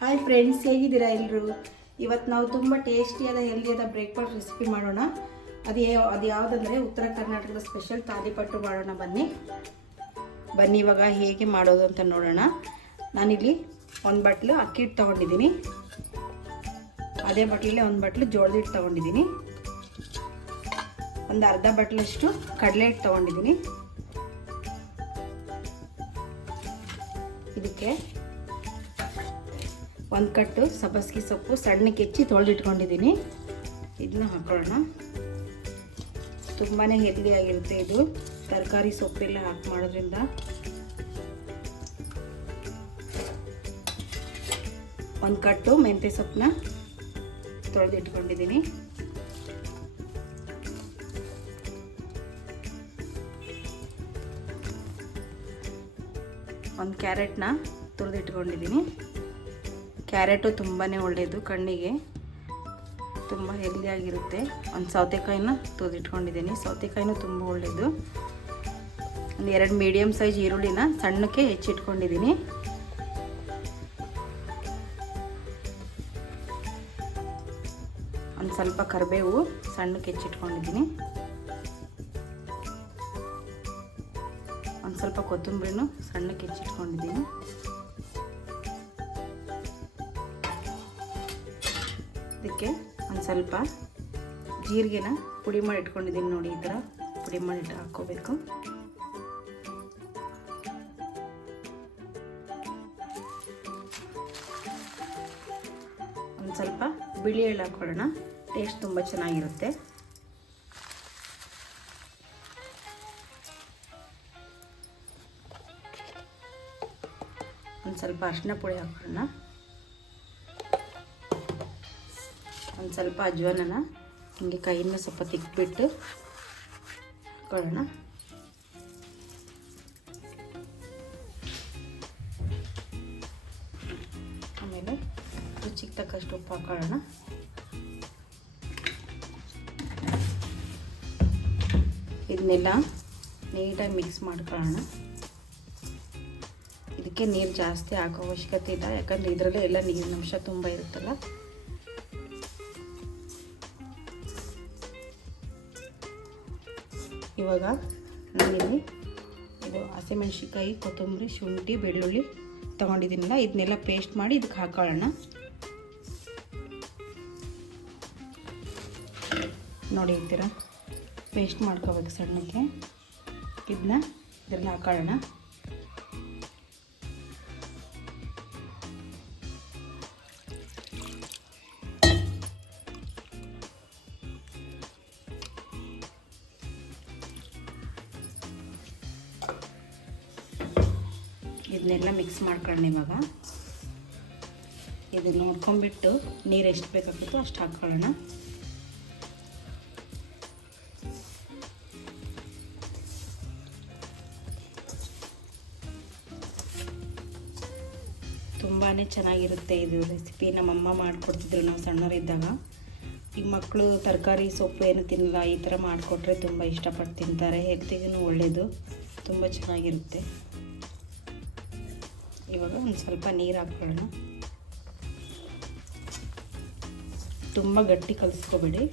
Hi friends, ಹೇಗಿದ್ದೀರಾ ಎಲ್ಲರೂ? ಇವತ್ತು ನಾವು ತುಂಬ ಟೇಸ್ಟಿಯಾದ ಹೆಲ್ದಿಯಾದ ಬ್ರೇಕ್ಫಾಸ್ಟ್ ರೆಸಿಪಿ ಮಾಡೋಣ. ಅದು ಯಾವುದಂದರೆ ಉತ್ತರ ಕರ್ನಾಟಕದ ಸ್ಪೆಷಲ್ ತಾಲಿಪಟ್ಟು ಮಾಡೋಣ. ಬನ್ನಿ ಇವಾಗ ಹೇಗೆ ಮಾಡೋದು ಅಂತ ನೋಡೋಣ. ನಾನಿಲ್ಲಿ ಒಂದು ಬಟ್ಲು ಅಕ್ಕಿ ಹಿಟ್ಟು ತೊಗೊಂಡಿದ್ದೀನಿ. ಅದೇ ಬಟ್ಲಲ್ಲಿ ಒಂದು ಬಟ್ಲು ಜೋಳದ ಹಿಟ್ಟು ತೊಗೊಂಡಿದ್ದೀನಿ. ಒಂದು ಅರ್ಧ ಬಟ್ಲಷ್ಟು ಕಡಲೆ ಹಿಟ್ಟು ತೊಗೊಂಡಿದ್ದೀನಿ. ಇದಕ್ಕೆ ಒಂದು ಕಟ್ಟು ಸಬ್ಬಸಿಗೆ ಸೊಪ್ಪು ಸಣ್ಣಕ್ಕೆ ಹೆಚ್ಚಿ ತೊಳೆದಿಟ್ಕೊಂಡಿದ್ದೀನಿ. ಇದನ್ನ ಹಾಕೊಳ್ಳೋಣ. ತುಂಬಾ ಹೆಲ್ದಿಯಾಗಿರುತ್ತೆ ಇದು, ತರಕಾರಿ ಸೊಪ್ಪೆಲ್ಲ ಹಾಕಿ ಮಾಡೋದ್ರಿಂದ. ಒಂದು ಕಟ್ಟು ಮೆಂತ್ಯ ಸೊಪ್ಪನ್ನ ತೊಳೆದಿಟ್ಕೊಂಡಿದ್ದೀನಿ. ಒಂದು ಕ್ಯಾರೆಟ್ನ ತುರಿದಿಟ್ಕೊಂಡಿದ್ದೀನಿ. ಕ್ಯಾರೆಟು ತುಂಬಾ ಒಳ್ಳೆಯದು, ಕಣ್ಣಿಗೆ ತುಂಬ ಹೆಲ್ದಿಯಾಗಿರುತ್ತೆ. ಒಂದು ಸೌತೆಕಾಯಿನ ತುರಿದಿಟ್ಕೊಂಡಿದ್ದೀನಿ. ಸೌತೆಕಾಯಿನೂ ತುಂಬ ಒಳ್ಳೆಯದು. ಒಂದು 2 ಮೀಡಿಯಮ್ ಸೈಜ್ ಈರುಳ್ಳಿನ ಸಣ್ಣಕ್ಕೆ ಹೆಚ್ಚಿಟ್ಕೊಂಡಿದ್ದೀನಿ. ಒಂದು ಸ್ವಲ್ಪ ಕರಿಬೇವು ಸಣ್ಣಕ್ಕೆ ಹೆಚ್ಚಿಟ್ಕೊಂಡಿದ್ದೀನಿ. ಒಂದು ಸ್ವಲ್ಪ ಕೊತ್ತಂಬರಿನೂ ಸಣ್ಣಕ್ಕೆ ಹೆಚ್ಚಿಟ್ಕೊಂಡಿದ್ದೀನಿ. ಇದಕ್ಕೆ ಒಂದು ಸ್ವಲ್ಪ ಜೀರಿಗೆನ ಪುಡಿ ಮಾಡಿ ಇಟ್ಕೊಂಡಿದ್ದೀನಿ. ನೋಡಿ, ಈ ಥರ ಪುಡಿ ಮಾಡಿ ಹಾಕ್ಕೋಬೇಕು. ಒಂದು ಸ್ವಲ್ಪ ಬಿಳಿ ಎಳ್ಳು ಹಾಕ್ಕೊಳ್ಳೋಣ, ಟೇಸ್ಟ್ ತುಂಬ ಚೆನ್ನಾಗಿರುತ್ತೆ. ಒಂದು ಸ್ವಲ್ಪ ಅರಿಶಿನ ಪುಡಿ ಹಾಕೋಣ. ಒಂದು ಸ್ವಲ್ಪ ಅಜ್ವಾನನ ಹಿಂಗೆ ಕೈಯಿಂದ ಸ್ವಲ್ಪ ತಿಕ್ಬಿಟ್ಟು ಹಾಕೊಳ್ಳೋಣ. ಆಮೇಲೆ ರುಚಿಗೆ ತಕ್ಕಷ್ಟು ಉಪ್ಪು ಹಾಕೊಳ್ಳೋಣ. ಇದನ್ನೆಲ್ಲ ನೀಟಾಗಿ ಮಿಕ್ಸ್ ಮಾಡ್ಕೊಳ್ಳೋಣ. ಇದಕ್ಕೆ ನೀರು ಜಾಸ್ತಿ ಹಾಕೋ ಅವಶ್ಯಕತೆ ಇಲ್ಲ, ಯಾಕಂದರೆ ಇದರಲ್ಲೇ ಎಲ್ಲ ನೀರಿನ ಅಂಶ ತುಂಬ ಇರುತ್ತಲ್ಲ. ಇವಾಗ ನಾನಿಲ್ಲಿ ಇದು ಹಸಿಮೆಣ್ಸಿನ್ಕಾಯಿ, ಕೊತ್ತಂಬರಿ, ಶುಂಠಿ, ಬೆಳ್ಳುಳ್ಳಿ ತೊಗೊಂಡಿದ್ದೀನಲ್ಲ, ಇದನ್ನೆಲ್ಲ ಪೇಸ್ಟ್ ಮಾಡಿ ಇದಕ್ಕೆ ಹಾಕೊಳ್ಳೋಣ. ನೋಡಿ, ಈ ಥರ ಪೇಸ್ಟ್ ಮಾಡ್ಕೋಬೇಕು ಸಣ್ಣಕ್ಕೆ. ಇದನ್ನ ಇದರಲ್ಲಿ ಹಾಕೊಳ್ಳೋಣ. ಇದನ್ನೆಲ್ಲ ಮಿಕ್ಸ್ ಮಾಡ್ಕೊಳ್ಳೋಣ. ಇವಾಗ ಇದನ್ನು ನೋಡ್ಕೊಂಡ್ಬಿಟ್ಟು ನೀರು ಎಷ್ಟು ಬೇಕಾಗುತ್ತೋ ಅಷ್ಟು ಹಾಕ್ಕೊಳ್ಳೋಣ. ತುಂಬಾ ಚೆನ್ನಾಗಿರುತ್ತೆ ಇದು ರೆಸಿಪಿ. ನಮ್ಮಮ್ಮ ಮಾಡಿಕೊಡ್ತಿದ್ರು ನಾವು ಸಣ್ಣವರಿದ್ದಾಗ. ಈಗ ಮಕ್ಕಳು ತರಕಾರಿ ಸೊಪ್ಪು ಏನು ತಿನ್ನಲ್ಲ, ಈ ಥರ ಮಾಡಿಕೊಟ್ರೆ ತುಂಬ ಇಷ್ಟಪಟ್ಟು ತಿಂತಾರೆ. ಹೆಲ್ತಿಗೂ ಒಳ್ಳೆಯದು, ತುಂಬ ಚೆನ್ನಾಗಿರುತ್ತೆ. ಇವಾಗ ಒಂದು ಸ್ವಲ್ಪ ನೀರು ಹಾಕ್ಕೊಳ್ಳೋಣ. ತುಂಬ ಗಟ್ಟಿ ಕಲಿಸ್ಕೋಬೇಡಿ.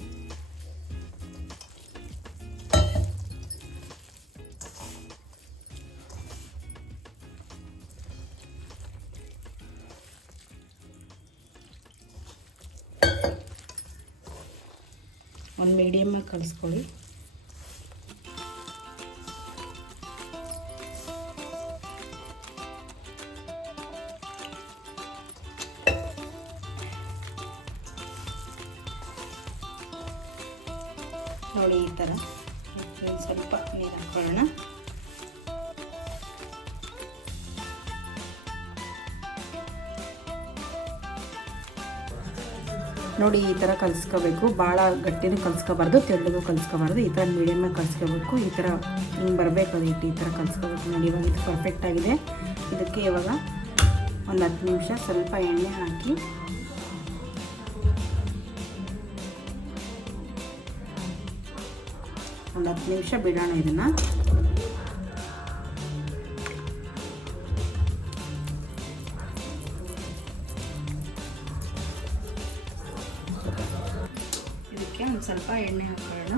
ಒಂದು ಮೀಡಿಯಮ್ಮಾಗಿ ಕಲಿಸ್ಕೊಳ್ಳಿ. ನೋಡಿ, ಈ ಥರ ಸ್ವಲ್ಪ ನೀರು ಹಾಕ್ಕೊಳ್ಳೋಣ. ನೋಡಿ, ಈ ಥರ ಕಲಿಸ್ಕೋಬೇಕು. ಭಾಳ ಗಟ್ಟಿನೂ ಕಲಿಸ್ಕೋಬಾರ್ದು, ತೆಳ್ಳಗೂ ಕಲಿಸ್ಕೋಬಾರ್ದು. ಈ ಥರ ಮೀಡಿಯಮಾಗಿ ಕಲಿಸ್ಕೋಬೇಕು. ಈ ಥರ ಹಿಂಗೆ ಬರಬೇಕು, ಅದು ಹಿಟ್ಟು ಈ ಥರ ಕಲಿಸ್ಕೋಬೇಕು. ನೋಡಿ, ಇವಾಗ ಇದು ಪರ್ಫೆಕ್ಟ್ ಆಗಿದೆ. ಇದಕ್ಕೆ ಇವಾಗ ಒಂದು 10 ನಿಮಿಷ ಸ್ವಲ್ಪ ಎಣ್ಣೆ ಹಾಕಿ ಒಂದು 10 ನಿಮಿಷ ಬಿಡೋಣ ಇದನ್ನು. ಸ್ವಲ್ಪ ಎಣ್ಣೆ ಹಾಕೊಳ್ಳೋಣ.